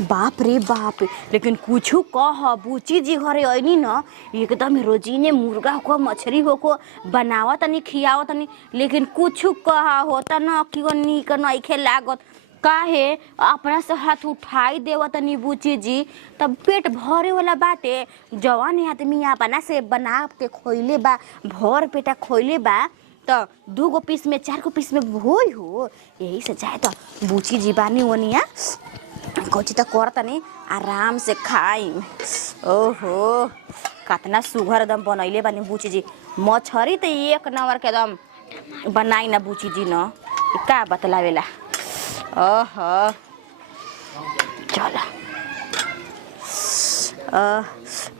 बाप रे बाप। लेकिन कुछ कह बुची जी घरे अनी न एकदम रोजीने मुर्गा हो मछली हो को बनावत तनी खियावत तनी, लेकिन कुछ कहा होता न कि निक नइखे लागत। काहे अपना से हाथ उठाई देवत तनी बुची जी, तब पेट भरे वाला बाटे। जवान आदमी अपना से बना के खोइले बा, भर पेटा खोइले बा, तो 2 पीस में 4 पीस में होई हो। यही से चाहे तो बुची जी बानी ओनिया कोची तो करता नहीं आराम से खाई। ओहो कितना सुघर एकदम बनैले बानी बुची जी। मछरी तो 1 नंबर के एकदम बनाई ना बुची जी न, का बतलावेला। ओहो चल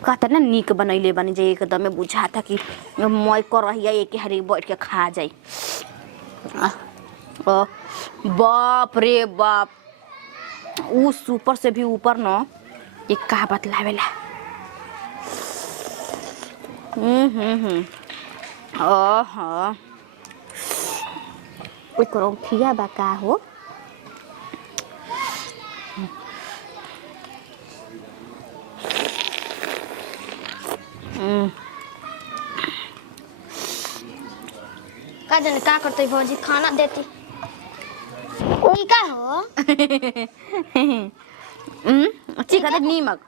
कितना निक बनैले बानी जे एकदम बुझाता कि मैं कर रही एक हरी बैठ के खा जाई। बाप रे बाप, उ सुपर से भी ऊपर न ये का बतलावेला। ओह एकरो खिया बा का हो। का जाने का करते भौजी, खाना देती ई का हो। चिकन नीमक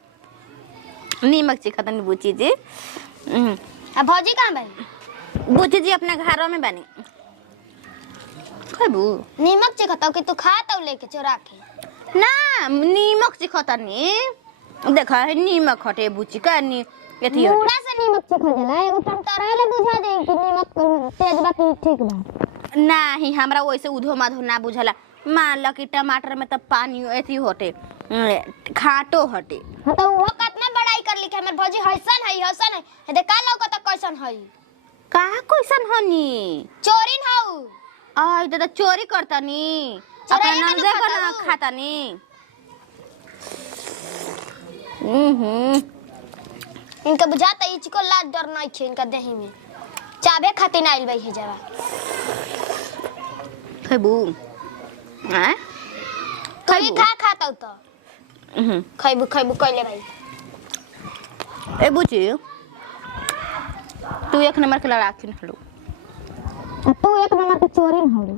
नीमक चिकन बुची जी। अब भौजी कहाँ बनी? बुची जी अपने घरों में बनी। खबू नीमक चिखताओ कि तू खाता लेके चोरा के ना, नीमक चिखतनी देखा है नीमक हटे बुची का नी एथी मुड़ा से नीमक चिखा जाला। एगो टंटरा ले बुझा जाई कि नीमक तेज बा कि ठीक बा। नहीं हमरा वैसे उधो माधो ना बुझला। मान ल कि टमाटर में तब पानी एथी होटे खाटो हटे। हां तो वो कितना बड़ाई कर लिखे हमर भौजी हसन है देख का लौकत कैसन है। का कैसन हनी चोरिन हऊ आई दादा चोरी करतनी अपना नाम दे कर खातनी। इनका बुझाता ई चिको लाज डर नहीं खे इनका देही में चाबे खातिर आइल बई है जरा। खबू हैं कभी खा खाता तो खइबू कइले भाई। ए बुची तू 1 नंबर के लड़ाकिन हलो। तू 1 नंबर के चोरिन हड़ी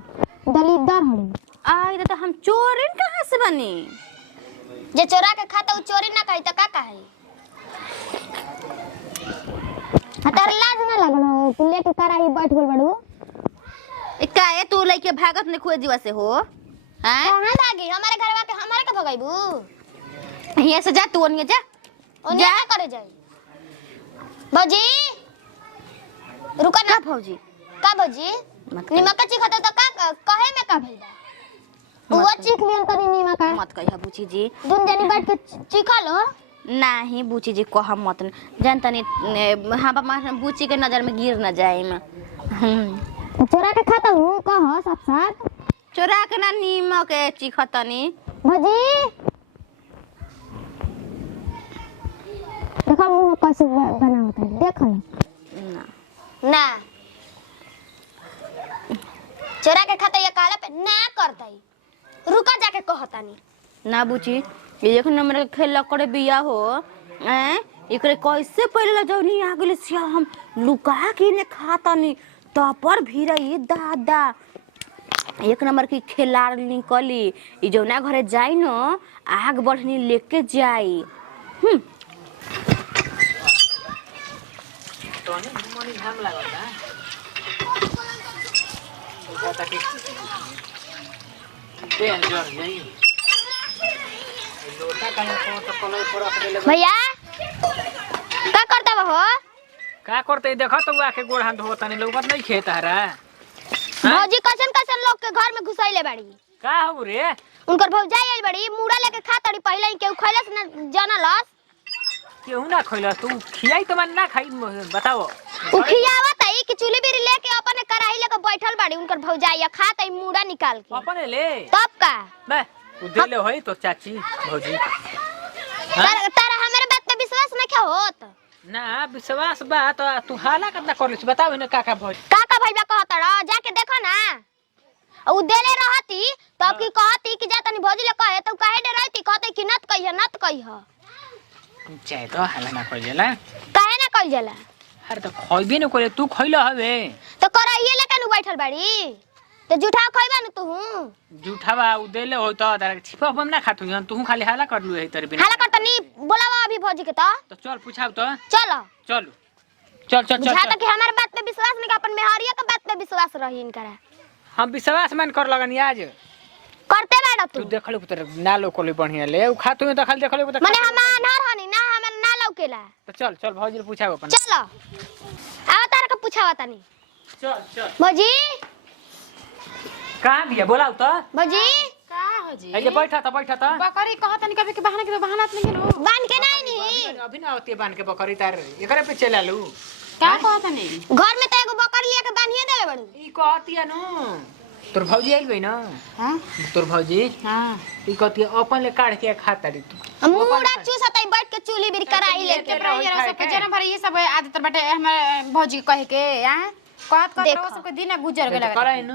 दलीदर हड़ी। आई दादा हम चोरिन कहां से बनी? जे चोरा के खाता उ चोरी ना कही त का कहे। हतर लाज ना लगलो तू लेके कराई बैठ गेल बड़ू। काहे तू लेके भागत ने खोए जीवा से हो हैं? कहां भागी हमारे घरवा के हमारे का भगाइबू। यहां से जा तू ओनिए जा ओनिए क्या करे जाई। भौजी रुका ना भौजी का भौजी नीमक ची खाता तो का कहे में का भइला। वो चीख लियन तनी नीमक मत कहिया बुची जी। दुन जनी बैठ के चीखा लो। नहीं बुची जी कह मत जानतनी हां बाबा बुची के नजर में गिर न जाए में। चोरा के खाता हूं कह साफ साफ। चोरा के ना नीमक चिखतनी भौजी देखो मुंह कैसे बनावत है देख ना ना चोरा के खाता ये काला पे ना करतई। रुका जाके कहतानी ना बुची 1 नंबर के खेल करे बिया हो हैं एकरे कैसे पहले जौनी आ गेले सिया हम लुका के ने खातानी तो पर भीरई दादा 1 नंबर की खिलाड़ निकली। ई जौना घरे जाई न आग बढ़नी लेके जाई। तोनी मनी घाम लागता बुझाता कि देह जर जाई। लोटा काहे तो कलई पर रख देले भैया का करता हो। का करते देखो तो आके गोड़ हाथ धोता नहीं लोगत नहीं खेत हरा। भौजी कैसन लोग के घर में घुसैले बाड़ी। का हो रे उनकर भौजाई आइल बड़ी मुड़ा लेके खातड़ी पहले ही केहू खइलस ना जानलस। केहू ना खइला तू खियाई तो मन ना खाई बताओ। उ खियावत है कि चूल्ही भी लेके अपने कढ़ाई लेके बैठल बाड़ी उनकर भौजाई खात है मुड़ा निकाल के अपने ले तब का बे उ देले होई तो चाची भौजी। तारा हमारे बात पे विश्वास ना क्या होत ना विश्वास बा तो तू हाला कितना कर लिस बताओ ना काका भौजी काका भैया कहत रह जाके देखो ना। उ देले रहती तब की कहती कि जा तनी भौजी ले कहे तो काहे डे रहती कहते कि नत कहिया चाहे तो हला ना खोल जाला काहे ना कइल जाला अरे तो खोइबे न करे तू खइला हवे तो करइए ले कनु बैठल बाड़ी तो जूठा खइबा न तू जूठावा उ देले हो त तारा छिपा बम ना खातु हन तू खाली हाला करलु है तेरे बिना हाला कर तनी बोलावा अभी भौजी के तो चल पूछाव तो चलो चल चल चल चल बुझाता कि हमारे बात पे विश्वास नहीं अपन मेहरिया के बात पे विश्वास रही इनकरा हम विश्वास मान कर लगन आज करते बाड़ा तू देखले पुत्र ना लोकले बढ़िया ले उ खातु में तो खाली देखले पुत्र माने हम अनहर हनी ना हम ना लौकेला तो चल चल भौजी पूछाव अपन चलो आवा तारा के पूछावा तनी चल चल भौजी कहां बिया बोलाऊ तो भौजी का हो जी ए जे बैठा त बकरी कहत नहीं कभी के बहाना के बहाना नहीं लो बांध के नहीं नी अभी ना होती बांध के बकरी तार एकरे पे चला लू का कहत नहीं घर में तो एगो बकरी लिया के बांधिए देले बड़ू ई कहतिया नु तोर भौजी आइल बई ना हां तोर भौजी हां ई कहतिया अपन ले काट के खाता दी तू मुड़ा चूसतई बैठ के चूली बिर कराई लेके सब जन भर ये सब आदत बाटे हमर भौजी कहे के हां कहत देखो। वो सब के दिन गुजर गेल कराई नु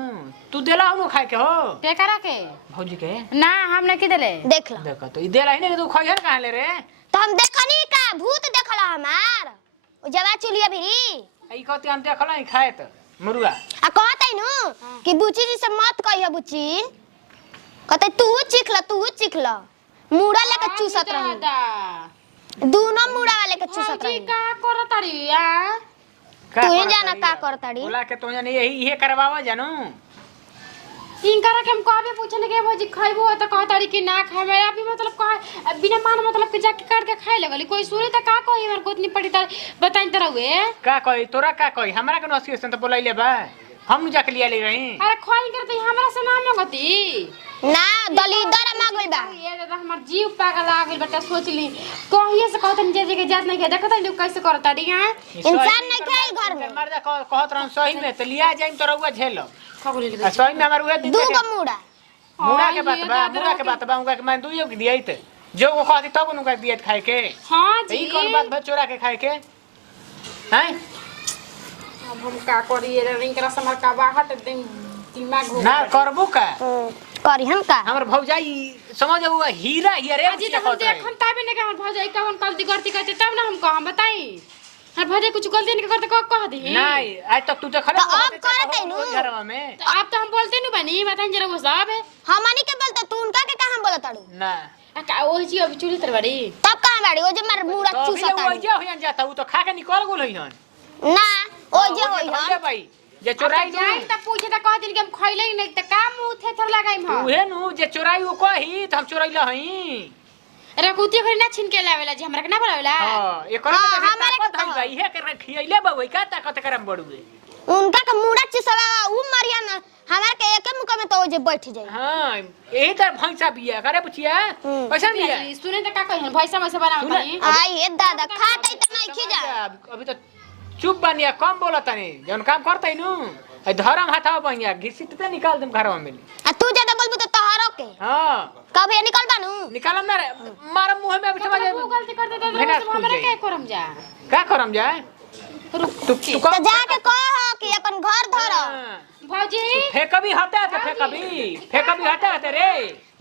तू देला नु खाए के हो पे करा के भौजी के ना हम नहीं की देले देख लो देखो तो ई देला ही नहीं तू खइहर कहां ले रे तो हम देखनी का भूत देखला हमार ओ जवा चूलिया बिरी ई कहती हम देखला ही खाए त मुर्गा आ कहतई नु कि बुची जी से मत कहियो बुची कहतई तू चीख ल मुड़ा लेके चूसत रही दोनों मुड़ा वाले के चूसत जी रही का करताड़ी हां तू ही जाना का करताड़ी बोला के तो जाने यही ये करवावा जानू इनकरा के हम कहबे पूछले के भौजी खइबो त कहताड़ी कि ना खाए मैं अभी मतलब कह बिना मान मतलब के जाके काट के खाए लगली कोई सुनी त का कही हमर गोतनी पड़ी त बताई त रहुए का कही तोरा का कही हमरा के नसी त बोलैले बा हम जाके लिया ले रही अरे खोई करते हमरा से ना मांगती ना दलीदर मांगल बा ये दादा हमर जीव पागल आ गेल बेटा सोच ली कहिए से कहतन जे के जात नहीं के देखत नहीं कैसे करता डी हां इंसान नहीं खाई घर में मर जा कहत रहन सही में त लिया जाइम तो रउआ झेल खगुली आ सही में हमर उहे दिन दू गो मुड़ा मुड़ा के बात बा उनका के मैं दुइयो के दियई त जो वो कहती तब उनका दियत खाए के हां जी ई कौन बात भर चोरा के खाए के हैं अब हम का करी रे इनकरा समर का बाहट दिन दिमाग हो ना करबो का करिहन का हमर भौजाई समझ हुआ हीरा हीरा रे अजी तो हम देखन तबे ने के हमर भौजाई कौन गलती करती कहते तब ना हम कह बताई हर भौजाई कुछ गलती नहीं करते कह दी नहीं आज तक तू देखले तो अब करत है नु। घरवा में तो आप तो हम बोलते नहीं बनी बताई जरा वो सब हमनी के बोलते तू उनका के कहां बोलताड़ू ना का ओ जी अभी चुली तरवाड़ी तब कहां बाड़ी ओ जे मार मुड़ा तो अभी वो चूसताड़ू जे होयन जाता उ तो खा के निकल गेल हन ना ओ जे होई भौजा भाई जे चोराई जाई त पूछे त कह दिन के हम खइले नहीं त का मुंह थे थर लगाई हम उहे नु जे चोराई उ कही त हम चोराइला हई अरे कुती खरी ना छिन के लावेला जी हमरा के ना बोलावेला हां एकर हाँ, में हमारे के भाई भाई हे कर खियैले बा वही का ताकत करम बड़ुए उनका के मुड़ा चूसवा उ मरिया ना हमार के एके मुका में तो ओ जे बैठ जाई हां यही तर भैंसा बिया करे पुछिया कैसा बिया सुने त का कहिन भैसा में से बनावत नहीं आई हे दादा खातई त नहीं खिजा अभी तो चुप बनिया कम बोलतानी जौन काम करतै नु ए धरम हाथवा बनिया घिसित ते निकाल देम घरवा में आ तू ज्यादा बोलबू तो तोहरो के हां कब ये निकल बानू निकालम ना रे मारम मुंह में अभी समझ वो गलती करते त भेना हम हमरा के करम जा का करम जाए रुक तू तो जाके कह कि अपन घर धर भौजी फेकबी हटा ते फेकबी हटा ते रे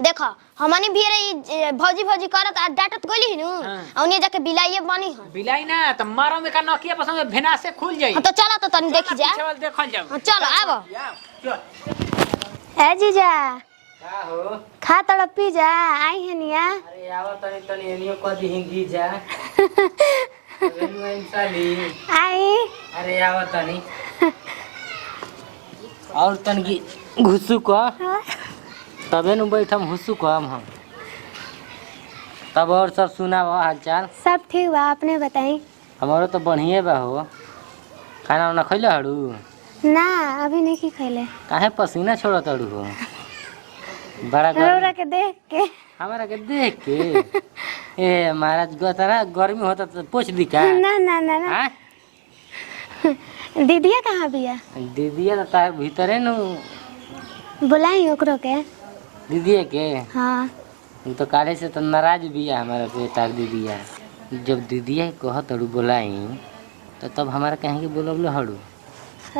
देखो हमनी भी रे भौजी भौजी करत आ डाटत गोली हिनु औनी जाके बिलाइए बनी हन बिलाई ना त मारम में का नकिया पसंद भेना से खुल जाई तो चलो तो तनी देखी जा चल देखल जाओ चलो आबो चल ए जीजा का हो खा तड़ पी जा आई है निया अरे आवा तनी तनी एनियो क दिहिंगी जा रेनुआ इंसाली आई अरे आवा तनी और तन की घुसु क तबे नु बैठम हुसु कम हम तब और सब सुनाव हालचाल सब ठीक बा आपने बताई हमारो तो बढ़िए बा हो खाना वाना खइले हड़ू ना अभी नहीं खैले काहे पसीना छोड़त हड़ू हो बड़ा रौरा के देख के हमारा के देख के ए महाराज गतरा गर्मी होता तो पोछ दी का ना ना ना ना हाँ? दीदिया कहाँ बिया दीदिया तो तार भीतरे नु बुलाई ओकरो के दीदिया के हाँ हम तो काले से तो नाराज भी है हमारा पे तार दीदिया जब दीदिया कहत हड़ू बोलाई तो तब हमारा कहेंगे बोलबले हड़ू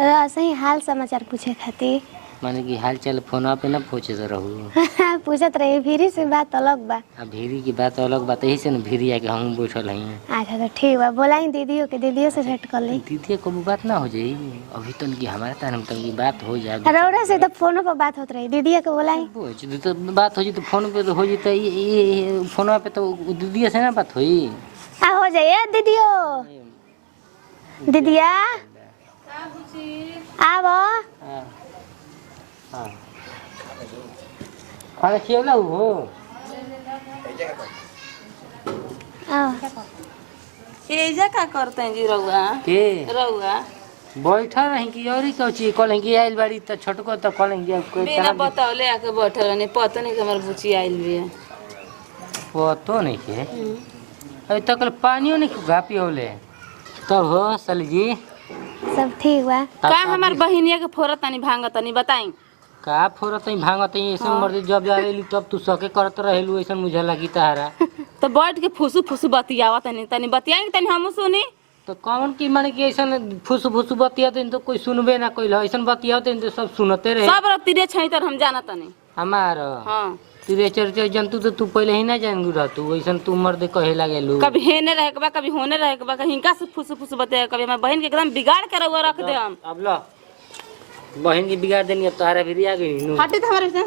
ऐसे ही हाल समाचार पूछे खातिर माने कि हाल चाल फोन पे ना पूछे तो रहू पूछत रही फिर से बात अलग बा। अब भीरी की बात अलग बात यही से ना भीरी आके हम बैठल हई। अच्छा तो ठीक बा, बोलाई दीदियों के, दीदियों से भेंट कर ली। दीदी को बात ना हो जाई अभी तन की हमारे तान तन की बात हो जाए। रौरा से तो फोन पर बात होत रही, दीदियों के बोलाई। तो बात हो जी तो फोन पे तो हो जी तो ये फोन पे तो दीदी से ना बात हुई। हो जाए दीदियों, दीदिया आबो। खाना खियौला हो एजा का करते हैं जी रउआ के रउआ बैठा रही कि और कौची कल कि आइल बाड़ी त छोटको त कल कोई बिना बतावले आके बैठल रहनी पता नहीं कि हमार बुची आइल भी है। पतो नहीं के अभी तक पानियो नहीं खुगा पियोले तब हो साली जी सब ठीक बा। का हमार बहिनिया के फोरत तनी भांग तनी बताई का फोरत भांगत ऐसे मर्द जब जाएली तब तू सके करत रहेलू ऐसा मुझे लगी तारा तो बैठ के फुसु फुसु बतियावा तनी तनी बतियाई तनी हम सुनी। तो कौन की माने कि ऐसा फुस फुस बतियाते तो कोई सुनबे ना कोई ऐसा बतियाते तो सब सुनते रहे। सब रतिरे छैतर हम जाना तनी हमार हां तेरे चर्चा जंतु तो तू पहले ही ना जान गुरा तू ऐसा तू मर्द कहे लागेलू कभी हेने रहे के बा कभी होने रहे के बा कहीं का से फुसु फुसु बतिया कभी हमार बहन के एकदम बिगाड़ के रउआ रख दे हम। अब लो बहन की बिगाड़ देनी अब तारा भी आ गई नु हटे तो हमारे से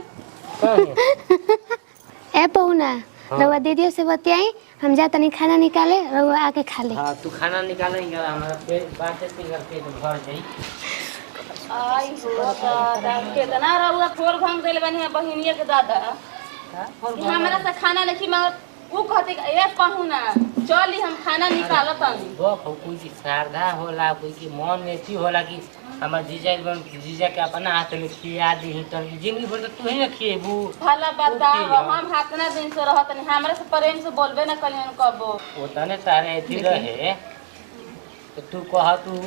ए पहुना रउआ दीदियों से बतियाई, हम जा तनी खाना निकाले, रउआ आके खा ले। हां तू खाना निकालेंगे हमारा पेट बातें से करके तो भर जाई। आई हो दादा केतना रउआ फोर भांग देले बनी बहिनिया के दादा कि हमरा से खाना नहीं मगर ऊ कहते ए पहुना चली हम खाना निकालत हनी। वो कोई की श्रद्धा होला कोई की मन में थी होला कि हमार जीजा बन जीजा के अपना हाथ में खिया दी तो जिंदगी भर तो तू ही ना खिएबू। भला बताओ हम हाथना दिन से रहत नहीं हमरा से प्रेम से बोलबे ना कलियन कबो ओतने तारे थी रहे तो तू कह तू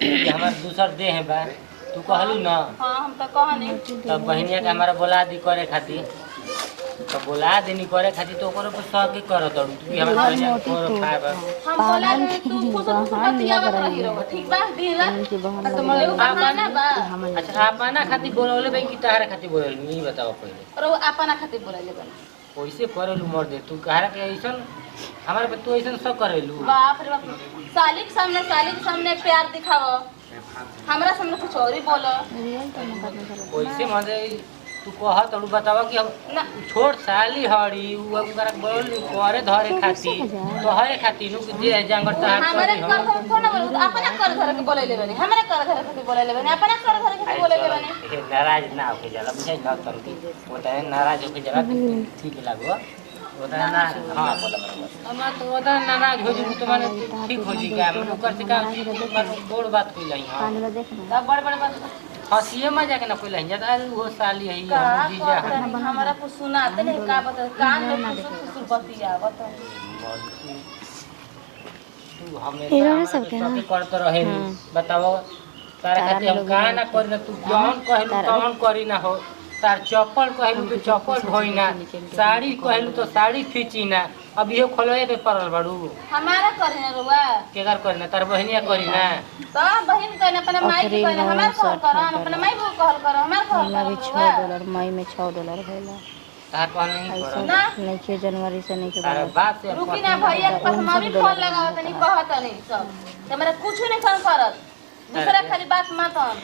कि हमार दूसर देह है बा तू कहलू ना। हां हम तो कहनी तब बहनिया के हमारा बोला दी करे खातिर तो बोला देनी करे खातिर तो ओकरे पर सब के करत तू कि हमार बहनिया को खाए हम बोला रे तू खुद बतियावत रही रहो ठीक बा दिला तो मोले अपना बा। अच्छा अपना खातिर बोलले बे कि तारे खातिर बोलले नहीं बताओ पहले रो अपना खातिर बोलले बा ओइसे करेलू मर दे तू कहारा के ऐसन हमारे पे तू ऐसन सब करेलू। बाप रे बाप साली के सामने प्यार दिखावो हमरा सामने कुछ और ही बोलो। ओइसे मजे तू कह तू बतावा कि हम ना छोट साली हड़ी उ ओकरा बोल करे धरे खातिर तो हरे खातिर नु जे जांगर तार हमारे करी कर हम थोड़ा बोल अपना कर धर के बोले लेबनी हमरा कर धर के बोले लेबनी अपना कर धर के बोले लेबनी नाराज ना होके जाला बुझाई ना तन की होता है नाराज होके जाला ठीक लागो होता ना हां बोला हमरा तो होता नाराज हो जी तो माने ठीक हो जी का ओकर से का बड़ बात कोई नहीं हां तब बड़े बड़े बात हंसिए मजाक ना कोई नहीं जाता वो साली है का जीजा हमरा कुछ सुनाते नहीं का बता कान में कुछ बतिया बता तू हमेशा सबके करते रहे बताओ तारा खातिर हम का ना करी ना तू जौन कहलू तौन करी ना हो तार चप्पल कहलू तो चप्पल धोई ना साड़ी कहलू तो साड़ी खींची ना अब इहो खोलवे पे पड़ल बाड़ू हमारा करे ना रुआ केकर करी ना तार बहनिया करी ना तो बहन कहने अपने माई के कहने हमार कॉल करो अपने माई को कॉल करो हमार कॉल करो मई में $6 भेला तार कहल नहीं करो ना नहीं के जनवरी से नहीं के तार बात से रुकी ना भैया के पास हम अभी फोन लगावत नहीं कहत नहीं सब तो मेरा कुछ नहीं कर करत दूसरा खाली बात मत हम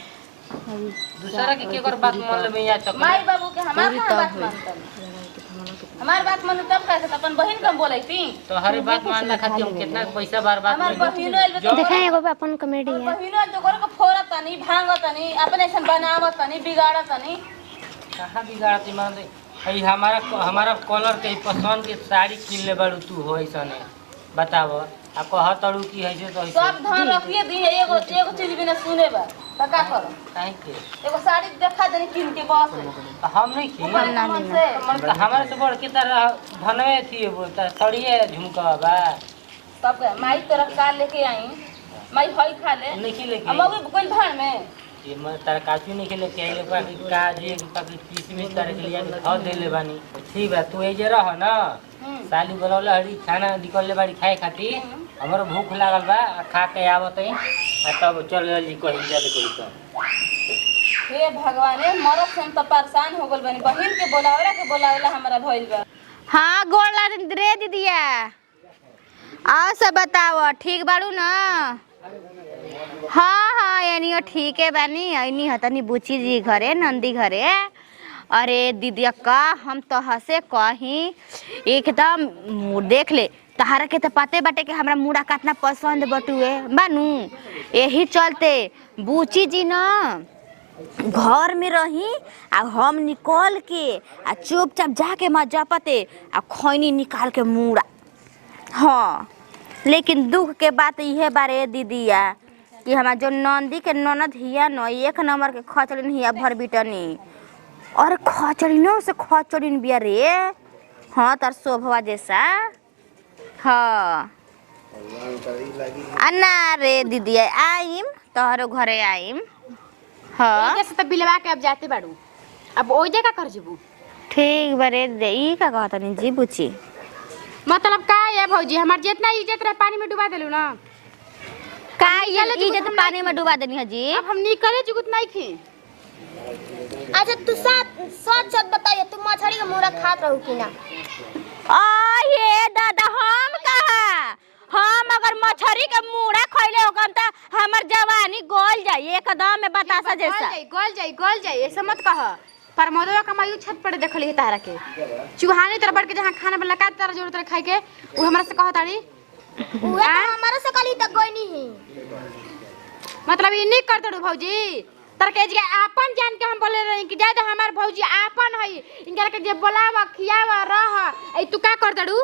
दूसरा के केकर बात मान लेबे या तक माई बाबू के हमार बात मानत हमार बात मन तब कैसे अपन बहन के बोलै थी तो हर बात मानना खातिर हम कितना पैसा बर्बाद हमार कर बहिनो एल तो देखा एगो अपन कॉमेडी है। बहिनो तो करे को फोरत नहीं भांगत नहीं अपने से बनावत नहीं बिगाड़त नहीं कहाँ बिगाड़ती मान दे हमारा कलर के पसंद के साड़ी किन ले बाड़ू तू हो ऐसने बताओ आ कह तड़ू की है से तो सब धन रखिए दी एगो चीज बिना सुने बा तो का करो काहे के एगो साड़ी देखा देनी किन के बस हम नहीं की मन से हमारे से बड़ के तरह धनवे थी वो सड़िए झुमका बा सब माई तरफ का लेके आई माई हई खा ले नहीं की लेके अब मौके कोई भाड़ में ये मैं तार काचू नहीं खेले के आइले बा कि काज एक पकड़ी पीस में तार के लिए धो देले बानी ठीक बा तू एजे रह ना साली बोलौले हड़ी खाना निकलले बाड़ी खाए खातिर हमरो भूख लागल बा खा के आवत है तब चल जल्दी कहीं जाते कोई तो हे भगवान रे मरद से हम तो परेशान हो गल बनी बहिन के बोलावेला हमरा भइल बा। हाँ गोड़ लागत रे दीदिया। और सब बताओ ठीक बाड़ू ना? हाँ हाँ एनियो ठीक है बानी। एनी हतनी बुची जी घरे नंदी घरे। अरे दीदिया का हम तो हंसे कहीं एकदम देख ले तहारा के तो पते बाटे कि हमरा मुड़ा कितना पसंद बटुए बानू। यही चलते बुची जी ना घर में रही आ हम निकल के आ चुपचाप जाके मजा पते आ खैनी निकाल के मुड़ा। हाँ लेकिन दुख के बात यह बारे दीदिया कि हमार जो नंदी के ननद हिया न एक नंबर के खचड़िन हिया भर बिटनी। और खचड़िनों से खचड़िन बिया रे। हाँ तार शोभवा जैसा। हाँ अन्ना रे दीदिया आइम तोहरो घरे आइम। हाँ जैसे तो बिलवा के अब जाते बाड़ू अब ओई जगह कर जीबू। ठीक बरे दे ई का कहता नहीं जी बुची। मतलब का है भौजी हमार जितना इज्जत रहे पानी में डुबा देलू ना। का इज्जत पानी में डुबा देनी है जी। अब हम निकले जुगत नहीं थी। अच्छा तू सच सच बताइए तू मछली का मुड़ा खात रहू कि ना? ये दादा हम कहा हम अगर मछली के मुड़ा खइले होगम त हमर जवानी गोल जाई एकदम में बतासा जैसा। गोल जाई ऐसा मत कह। पर मदवा कमाई छत पर देखली तारा के चुहानी तरह बढ़ के जहां खाना बना का तारा जरूरत खाए के वो हमरा से कहताड़ी उहे तो हमरा से कली तक कोई नहीं। मतलब ई नहीं करतड़ू भौजी तर के जे आपन जान के हम बोले रही कि ज्यादा हमार भौजी आपन है इनकर के जे बोलावा खियावा रह ए तू का करतड़ू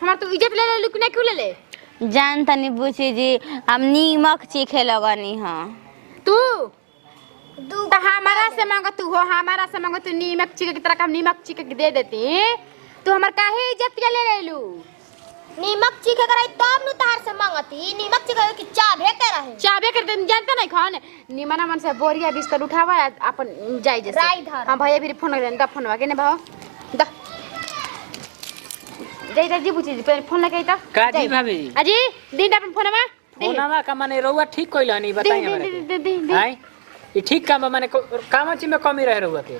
हमार तू इज्जत ले ले लुक नहीं क्यों ले ले? जान तनी बुची जी हम नीमक चीखे लगनी हां। तू तो हमारा से मांगो तू हो हमारा से मांगो तू नीमक चीखे की तरह हम नीमक चीखे के दे देती तू हमार काहे इज्जत ले ले लू? नीमक चीखे कराई तब नु तार से मांगती नीमक चीखे की चाबे के रहे चाबे कर दे जानता नहीं खान निमना मन से बोरिया बिस्तर उठावा अपन जाई जैसे राई धर हां भैया भी फोन कर दा फोनवा के ने भाव दा जय जी बुची जी फोन लगे त का जी भाभी अजी दिन अपन फोनवा फोनवा का माने रउआ ठीक कइलनी बताई हमरा। हां ई ठीक काम माने काम ची में कमी रहे रउआ के।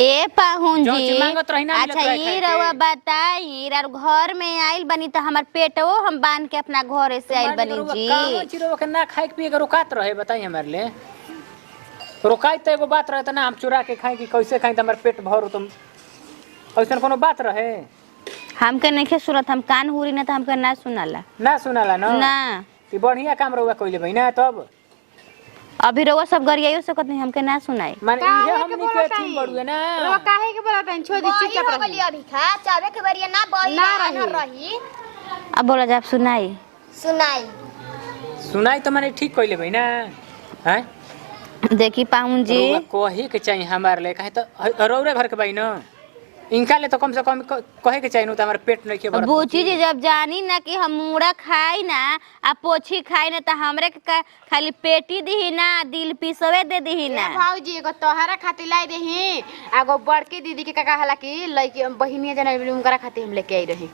ए पाहुन जो जी मांगत रही ना अच्छा ई रवा बताई यार घर में आइल बनी त हमर पेटो हम बांध के अपना घर से आइल बनी जी। काम ची रउआ के ना खाए पिए के रोकात रहे बताई हमर ले। रोकाई त एगो बात रहे त ना हम चुरा के खाई कि कैसे खाई त हमर पेट भरो तुम ऐसन कोनो बात रहे? हमके नहीं सुनत हम कान हुरी ना त हमके ना सुनाला ना सुनाला ना। ई बढ़िया काम रउआ कइले भई ना तब अभी रवा सब गरियायो सकत नहीं हमके ना सुनाई माने इहे हमनी के ठीक बड़ुए ना। रो काहे के बोलत हैं छोड़ दी चुपचाप रह बोली अभी खा चाबे के बरिया ना बई ना रही। अब बोला जब सुनाई सुनाई तो माने ठीक कइले भई ना। हैं देखी पाहुन जी रउआ कहे के चाहिए हमार ले काहे त रौरे घर के भाई न इनका ले तो कम से कम कहे के चाहिए न त हमार पेट नहीं के भरत। बूची जी जब जानी ना कि हम मुड़ा खाई ना आ पोछी खाई ना त हमरे के खाली पेटी दही ना दिल पिसवे दे दही ना। भाऊजी एगो तोहरा खातिर लाई देही एगो बड़की दीदी के का कहला कि लइकी बहिनिया जना उनकरा खातिर हम लेके आई रही।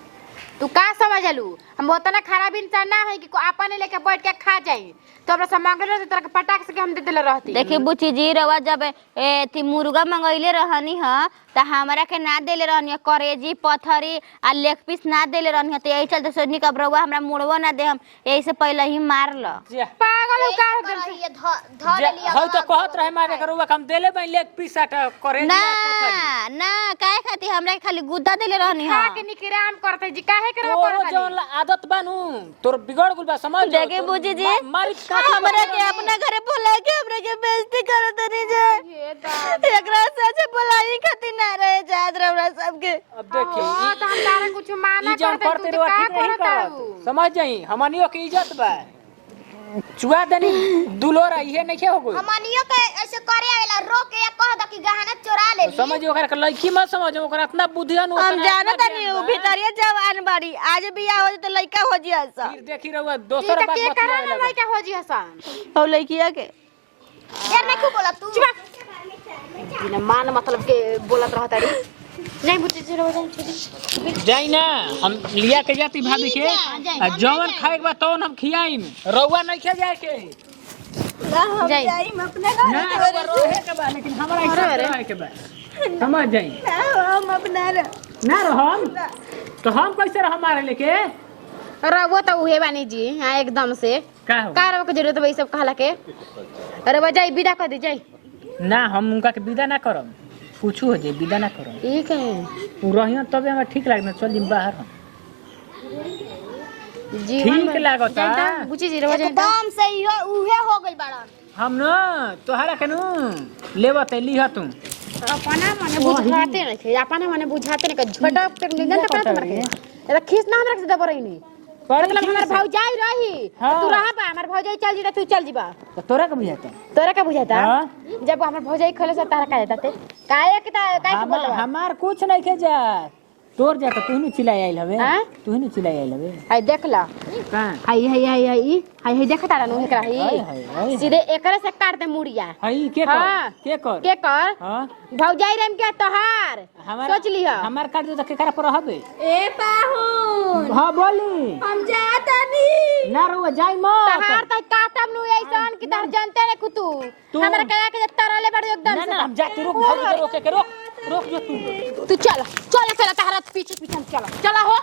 तू का समझलू हम उतना खराब इंसान ना है कि आपने लेके बैठ के खा जाई तो हमरा से मांगले तो तरह पटाक से हम दे देले रहती। देखी बुची जी रवा जब थी मुर्गा मंगैले रहनी ह त हमरा के ना देले रहनी है करेजी पथरी आ लेग पीस ना देले रहनी है। तो यही चलते सोचनी कब रवा हमरा मुड़वो ना दे हम यही से पहले ही मार ल। पागल हो का हो ये धर लिया हौ त कहत रहे मारे के रउआ काम देले बई लेग पीस आटा करे ना ना काहे खाती हमरा के खाली गुद्दा देले रहनी खा है। के निकराम करते जी काहे करे तोरो जौन आदत बानू तोर बिगड़ गुल बा समझ जा। देखे बुची जी मालिक हमरा के अपना घरे बुला के हमरा के बेइज्जती करत नहीं जे एकरा से अच्छा बुलाई खाती ना रहे जात रवरा सबके। अब देखी तो हम तारा कुछ माना ई जौन करते करते तू रउआ का ठीक नहीं करत करत समझ जाई हमनियो के इज्जत बा चुआ देनी दुलोरा इहे नहीं हो गई। हमनियो के ऐसे करे आवेला रोक के या कह द कि गहना चोरा ले ली। समझ ओकरा के लड़की मत समझ ओकरा इतना बुद्धियान हो हम जानत नहीं उ भीतरिया जवान बाड़ी आज बियाह हो तो लइका हो जी ऐसा फिर देखी रहुआ दोसर बात के मत करा ना लगा लइका हो जी हसन हो लइकिया के यार मैं क्यों बोला तू बिना मान मतलब के बोलत रहता रे नहीं बुझे जे रोज छोड़ी जाई ना हम लिया के जाती भाभी के आ जवन खाए के बाद तवन हम खियाई रउआ नहीं खा जाए के जाई ना रहे के बा लेकिन हमरा हिसाब से रहे के बा समझ जाई ना रहम तो हम कैसे रह हमारे लेके रहो तो उहे बानी जी हां एकदम से का हो का रहो के जरूरत बा ई सब कहला के अरे बजाई विदा कर दे जाई ना हम उनका के विदा ना करम पूछू हो जे विदा ना करम ठीक है उ रहियो तबे हमरा ठीक लागना चल जिम बाहर हम जीवन ठीक लागता बुची जी रहो जाई एकदम सही हो उहे हो गइल बाड़न हम न तोहरा के नु लेबत लिह तू अपना मने बुझाते नहीं थे अपना मने बुझाते नहीं झटक तक निगन तक करत मर के एदा खीस ना हमरा से दबर रही नहीं मतलब हमर भौजाई रही तू रहा बा हमर भौजाई चल जीता तू चल जीबा तो तोरा के बुझाता तोरा का बुझाता हाँ? जब हमर भौजाई खले से तारा का जाता काहे के काहे बोल हमार कुछ नहीं के जा तोर जाता तू ही चिल्लाई आइल हवे हैं? तू ही चिल्लाई आइल हवे हाय देख ला का हाय हाय हाय हाय हाय देख तारा नु एकरा हाय, हाय, हाय। ही सीधे एकरे से काट दे मुड़िया हई के हाँ। कर के कर के कर हां भौजाई रेम के तोहार हमारा सोच लिहा हमार काट दे तो केकरा पर हबे ए पाहुन हां बोली हम जाता नहीं ना रुआ जाई मत तहार त काटम नु ऐसन कि तार जानते ने कुतू हमरा कहे के तरले बड़ एकदम ना से ना हम जाते रुक रोक के रोक जो तू तू चल चल चल तहारा पीछे पीछे चल चला हो